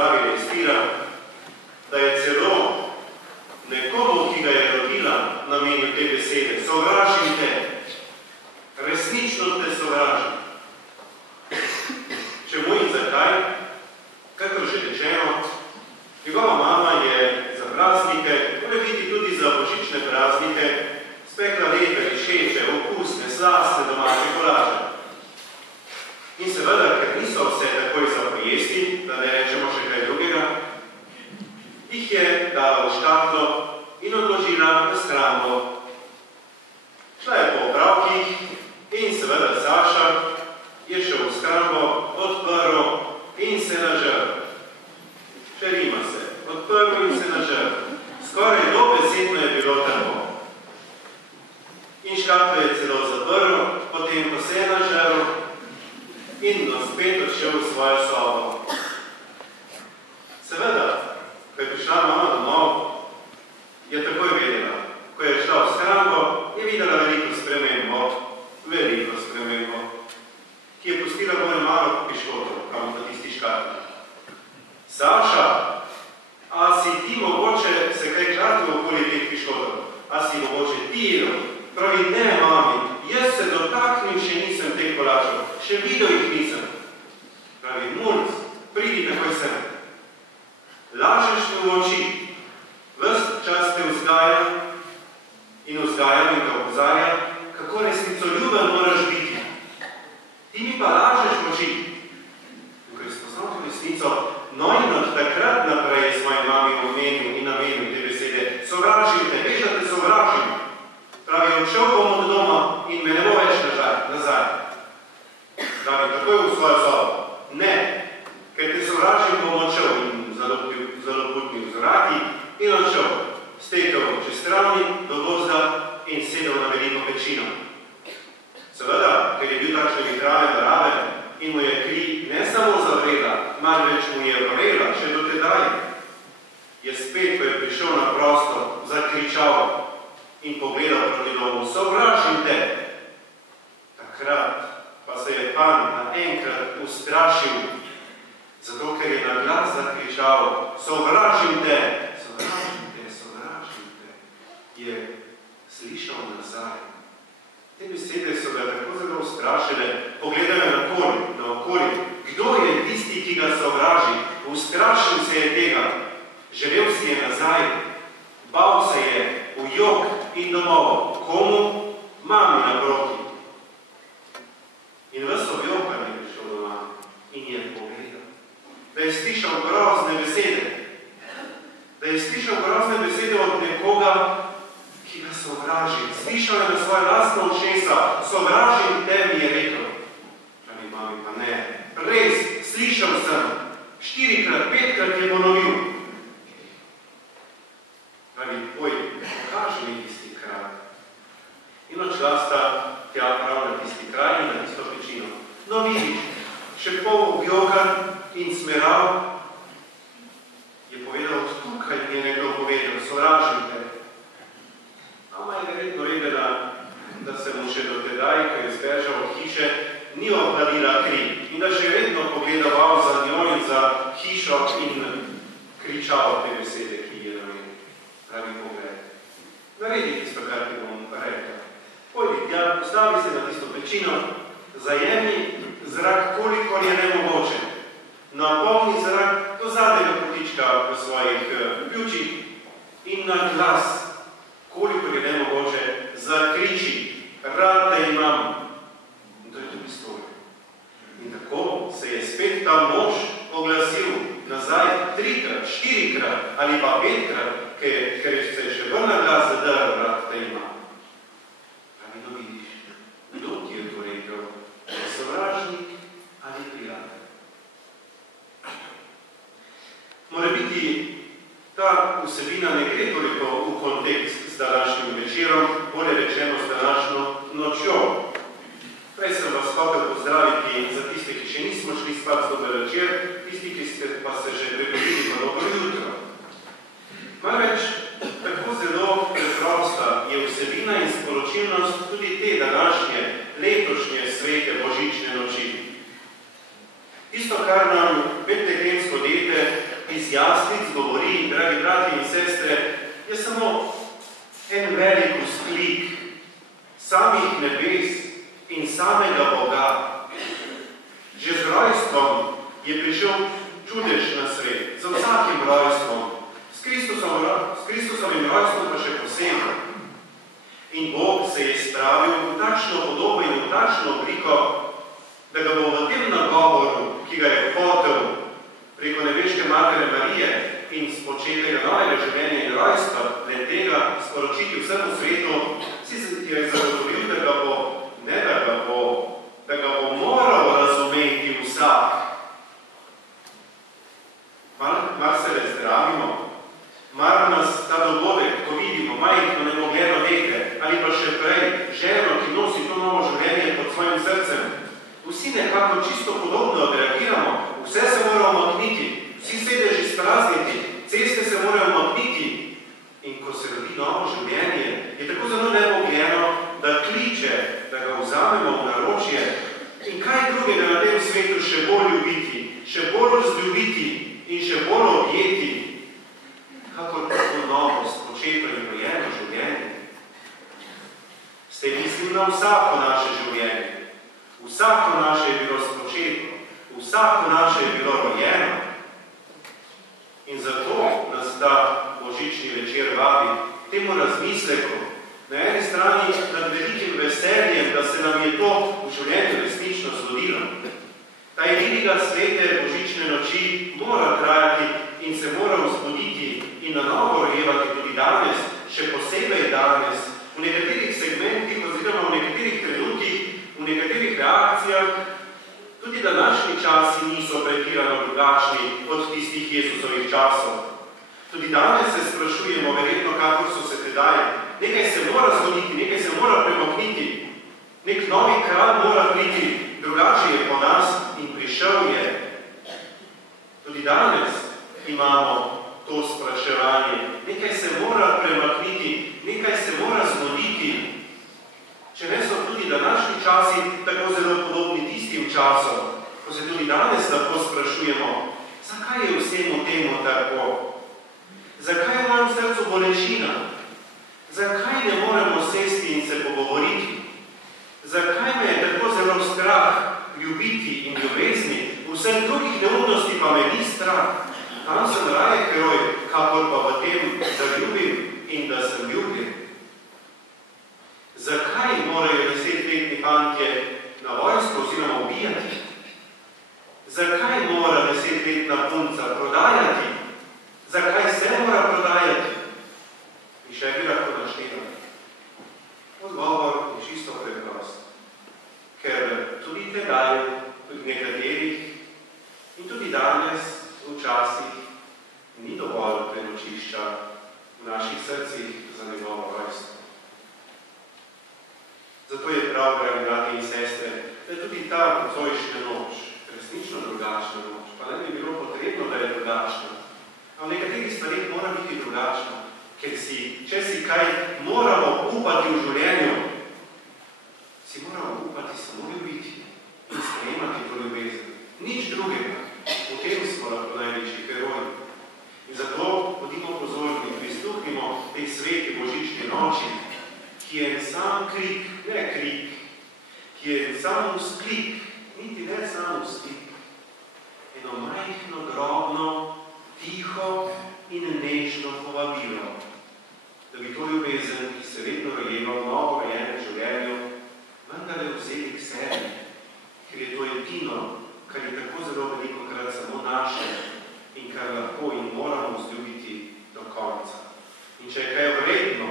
razpravi Estira, da je celo nekomu, ki ga je rodila, namenil te besede. Sovražim te. Resnično te sovražim. Čemu in zakaj? Kakor že rečeno, njegova mama je za praznike, biti tudi za božične praznike, spekla lepe, dišeče, okusne, slastne domače kolače. In seveda, ker niso vse takoj za pojesti, da ne rečemo še kaj drugega, jih je dala v škatlo in odložila v shrambo. Šla je po opravkih in seveda Saša je šel v shrambo, odprl in se nažrl. Šerima se, odprl in se nažrl. Skoraj dobesedno je bilo tako. In škatlo je celo zaprl, potem pa se je nažrl in spet odšel v svojo sobo. Seveda, ko je prišla mama domov, je takoj vedela. Ko je šla v shrambo, je videla veliko spremembo, ki je pustila bolj malo piškotov, kam v tisti škatli. Saša, a si ti mogoče se kaj kratil okoli teh piškotov? A si mogoče ti jedel? Pravi, ne, mami, jaz se dotaknil še nisem teh kolačev, še videl jih nisem. Pravi, mulc, pridi takoj sem. Lažeš mi v oči, ves čas te vzgajam in ga opozarjam, kako resnicoljuben moraš biti. Ti mi pa lažeš v oči. Ko je spoznal to resnico, no in od takrat naprej s moji mami omenil in namenil te besede. Sovražim te, veš, da te sovražim. Pravi, odšel bom od doma in me ne bo več nazaj. Pravi, takoj v svojo sobo. Ne, ker te sovražim, bom odšel in zaloputnil zraki in odšel. Stekel čez travnik do gozda in sedel na veliko pečino. Seveda, ker je bil takšne vitrave narave in mu je kri ne samo zavrela, marveč mu je vrela še do tedaj, je spet, ko je prišel na prostor, zakričal in pogledal proti domu, sovražim te. Takrat pa se je pan naenkrat ustrašil, zato ker je na glas zakričal, sovražim te, je slišal nazaj. Te besede so ga tako zelo ustrašile, pogledajo naokoli. Kdo je tisti, ki ga sovraži? Ustrašil se je tega. Želel si je nazaj. Bal se je v jok in domov. Komu? Mami naproti. In ves objokan je prišel do mami in je pogledal. Da je slišal grozne besede. Da je slišal grozne besede od nekoga, ki ga sovraži. Slišal je na svoje lastno ušesa, sovražim te, mi je rekel. Pravi, mami, pa ne. Res, slišal sem. 4-krat, 5-krat je ponovil. Pravi, pokaži mi tisti kraj. In odšla sta tja prav na tisti kraj in na tisto pečino. No, vidiš, še pol objogan in smeral, je povedal, tukaj mi je nekdo povedal, sovražim te. Mama je verjetno vedela, da se mu še do tedaj, ko je zbežal od hiše, ni ohladila kri in da še vedno pogledoval za njo in za hišo in kričal te besede, ki je namenil. Pravi, pogled. Naredi tisto, kar ti bom rekel. Pojdi tja, postavi se na tisto pečino, zajemi zrak, kolikor je nemogoče. Napolni zrak do zadnjega kotička v svojih pljučih in na glas, koliko je nemogoče, zakriči, rad te imam. In to je tudi storil. In tako se je spet ta mož oglasil nazaj 3-krat, 4-krat ali pa 5-krat, ker se je še vrna glas zadrl, rad te imam. Pravi, no vidiš, kdo ti je to rekel? Sovražnik ali prijatelj? Mora biti ta vsebina ne gre toliko v kontekst z današnjim večerom, bolje rečeno z današnjo nočjo. Prej sem vas hotel pozdraviti za tiste, ki še nismo šli spat z dober večer, tisti, ki ste pa se že prebudili pa dobro jutro. Marveč, tako zelo preprosta je vsebina in sporočilnost tudi te današnje, letošnje svete božične noči. Isto, kar nam betlehemsko dete iz jaslic govori, dragi brati in sestre, je samo en velik vzklik samih nebes in samega Boga. Že z rojstvom je prišel čudež na svet, za vsakim rojstvom. S Kristusovim rojstvom pa še posebej. In Bog se je spravil v takšno podobo in v takšno obliko, da ga bo v tem nagovoru, ki ga je hotel preko nebeške Matere Marije in spočetega novega življenja in rojstva, le tega sporočiti vsemu svetu, si je zagotovil, da ga bo moral razumeti vsak. Mar se le zdravimo, mar nas ta dogodek, ko vidimo majhno nemogljeno dete, ali pa še prej ženo, ki nosi to novo življenje pod svojim srcem, vsi nekako čisto podobno odreagiramo, vse se mora umakniti, vsi sedeži sprazniti, ceste se morajo umakniti. In ko se rodi novo življenje, je tako zelo nemogljeno, da kliče, da ga vzamemo v naročje in kaj drugega na tem svetu še bolj ljubiti, še bolj vzljubiti in še bolj objeti, kakor tako novo, spočeto in rojeno življenje. Ste mislili na vsako naše življenje. Vsako naše je bilo spočeto, vsako naše je bilo rojeno. In zato nas ta božični večer vabi temu razmisleku. Na eni strani nad velikim veseljem, da se nam je to v življenju resnično zgodilo. Ta edinega svete božične noči mora trajati in se mora vzbuditi in na novo rojevati tudi danes, še posebej danes, v nekaterih segmentih oziroma v nekaterih trenutkih, v nekaterih reakcijah, tudi današnji časi niso pretirano drugačni od tistih Jezusovih časov. Tudi danes se sprašujemo, verjetno, kakor so se tedaj. Nekaj se mora zgoditi, nekaj se mora premakniti. Nek novi kralj mora priti, drugače je po nas in prišel je. Tudi danes imamo to spraševanje. Nekaj se mora premakniti, nekaj se mora zgoditi. Če ne so tudi današnji časi tako zelo podobni tistim časom, ko se tudi danes lahko sprašujemo, zakaj je vsemu temu tako? Zakaj je v mojem srcu bolečina? Zakaj ne moremo sesti in se pogovoriti? Zakaj me je tako zelo strah ljubiti in ljubezni? Vseh drugih neumnosti pa me ni strah. Tam sem raje heroj, kakor pa v tem, da ljubim in da sem ljubljen. Zakaj morajo 10-letni fantje na vojsko oziroma ubijati? Zakaj mora 10-letna punca prodajati? Zakaj se mora prodajati? In še bi lahko našteval. Odgovor je čisto preprost. Ker tudi tedaj, tudi nekaterih in tudi danes, včasih, ni dovolj prenočišča v naših srcih za njegovo rojstvo. Zato je prav, dragi brati in sestre, da je tudi ta nocojšnja noč resnično drugačna noč. Pa ne bi bilo potrebno, da je drugačna. A v nekaterih stvarih mora biti drugačna, ker če si kaj moramo upati v življenju, si moramo upati samo ljubiti in sprejemati to ljubezen. Nič drugega. V tem smo lahko največji heroji. In zato bodimo pozorni, prisluhnimo tej sveti božični noči, ki je en sam krik, ne krik, ki je en sam vzklik, niti ne sam vzklik, eno majhno, drobno, tiho in nežno povabilo, da bi to ljubezen, ki se vedno rojeva v novo rojenem življenju, vendarle vzeli k sebi, ker je to edino, kar je tako zelo velikokrat samo naše in kar lahko in moramo vzljubiti do konca. In če je kaj vredno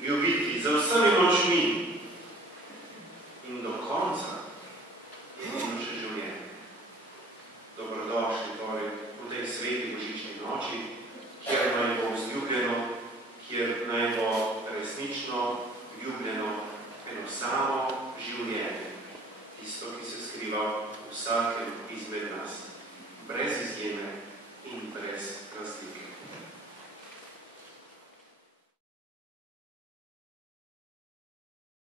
ljubiti za vsemi močmi in do konca, je naše življenje. Dobrodošli torej v tej sveti božični noči, kjer naj bo vzljubljeno, kjer naj bo resnično ljubljeno eno samo življenje, tisto, ki se skriva v vsakem izmed nas, brez izjeme in brez razlike.